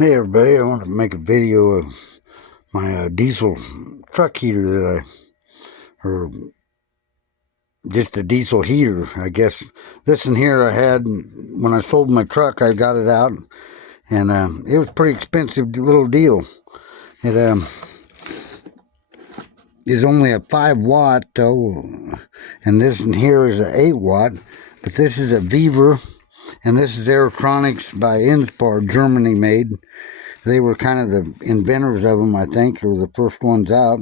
Hey everybody, I want to make a video of my diesel truck heater or just a diesel heater, I guess. This in here I had, when I sold my truck, I got it out, and it was a pretty expensive little deal. It is only a 5 watt though, and this in here is an 8 watt, but this is a Weaver, and this is Aerotronics by Inspar, Germany made. They were kind of the inventors of them, I think, or the first ones out.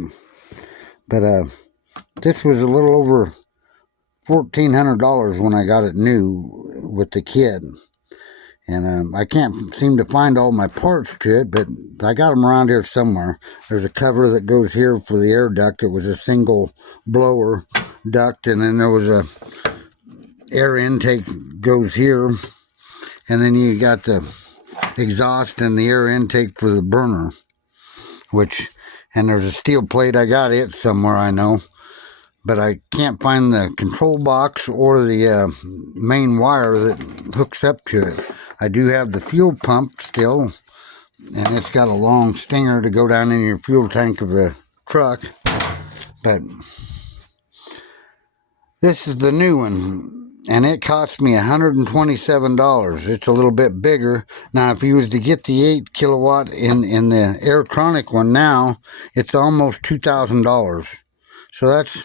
But this was a little over $1,400 when I got it new with the kit. And I can't seem to find all my parts to it, but I got them around here somewhere. There's a cover that goes here for the air duct. It was a single blower duct, and then there was a air intake goes here, and then you got the exhaust and the air intake for the burner, and there's a steel plate. I got it somewhere, I know, but I can't find the control box or the main wire that hooks up to it. I do have the fuel pump still, and it's got a long stinger to go down in your fuel tank of the truck, but this is the new one. And it cost me $127. It's a little bit bigger. Now, if you was to get the 8 kilowatt in the Aerotronic one now, it's almost $2,000. So that's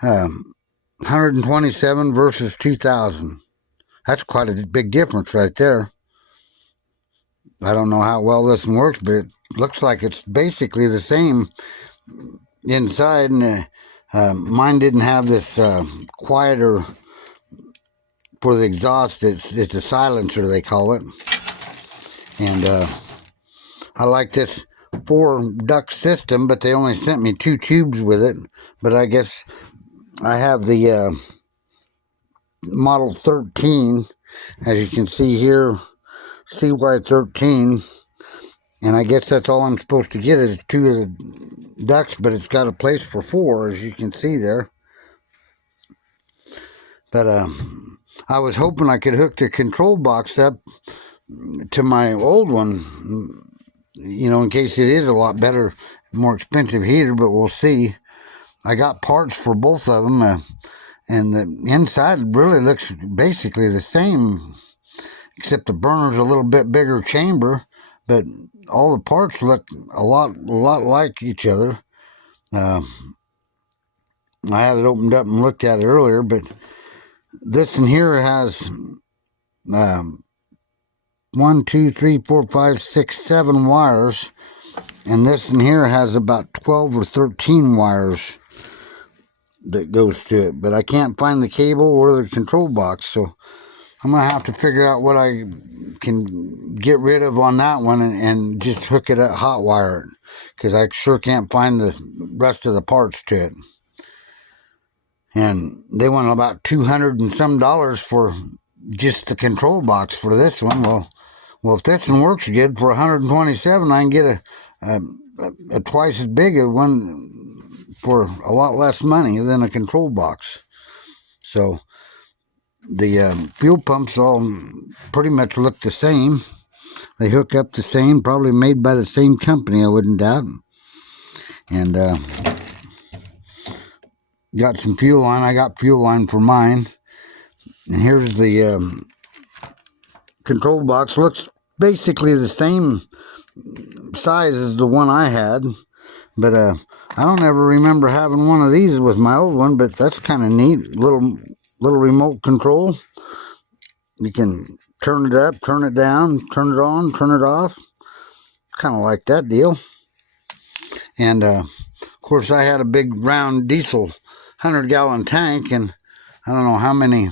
127 versus 2,000. That's quite a big difference right there. I don't know how well this one works, but it looks like it's basically the same inside. And mine didn't have this quieter for the exhaust. It's a silencer, they call it. And I like this 4 duct system, but they only sent me 2 tubes with it. But I guess I have the Model 13, as you can see here, CY13, and I guess that's all I'm supposed to get is 2 of the ducts, but it's got a place for 4, as you can see there. But I was hoping I could hook the control box up to my old one, you know, in case it is a lot better, more expensive heater, but we'll see. I got parts for both of them, and the inside really looks basically the same, except the burner's a little bit bigger chamber, but all the parts look a lot like each other. I had it opened up and looked at it earlier, but this in here has 1, 2, 3, 4, 5, 6, 7 wires, and this in here has about 12 or 13 wires that goes to it, but I can't find the cable or the control box, so I'm gonna have to figure out what I can get rid of on that one and just hook it up, hot wire it, because I sure can't find the rest of the parts to it. And they want about $200 and some for just the control box for this one. Well, if this one works good for 127, I can get a twice as big a one for a lot less money than a control box. So the fuel pumps all pretty much look the same. They hook up the same, probably made by the same company, I wouldn't doubt. And got some fuel line. I got fuel line for mine. And here's the control box. Looks basically the same size as the one I had, but I don't ever remember having one of these with my old one, but that's kind of neat. Little remote control. You can turn it up, turn it down, turn it on, turn it off. Kind of like that deal. And of course I had a big round diesel 100-gallon tank, and I don't know how many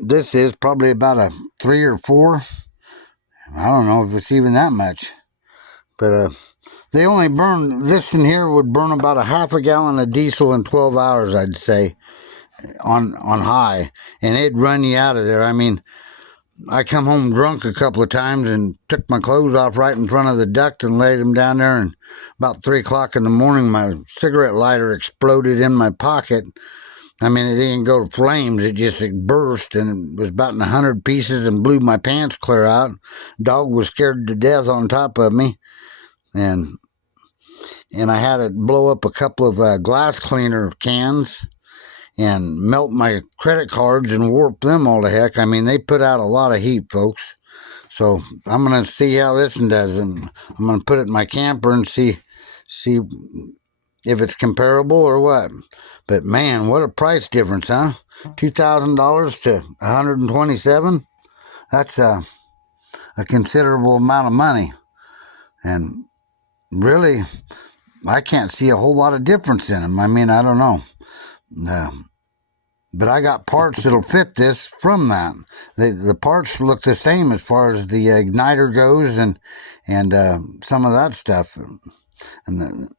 this is, probably about a 3 or 4. I don't know if it's even that much, but they only burn, this in here would burn about a half a gallon of diesel in 12 hours, I'd say, on high, and it'd run you out of there. I mean, I come home drunk a couple of times and took my clothes off right in front of the duct and laid them down there, and about 3 o'clock in the morning, my cigarette lighter exploded in my pocket, I mean, it didn't go to flames. It just burst, and it was about in 100 pieces and blew my pants clear out. Dog was scared to death on top of me, and I had it blow up a couple of glass cleaner cans and melt my credit cards and warp them all to heck. I mean, they put out a lot of heat, folks. So I'm going to see how this one does, and I'm going to put it in my camper and see if it's comparable or what. But man, what a price difference, huh? $2,000 to $127. That's a considerable amount of money, and really, I can't see a whole lot of difference in them. I mean, I don't know. But I got parts that'll fit this from that. The parts look the same as far as the igniter goes, and some of that stuff. And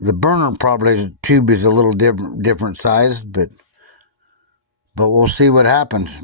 the burner tube is a little different size, but we'll see what happens.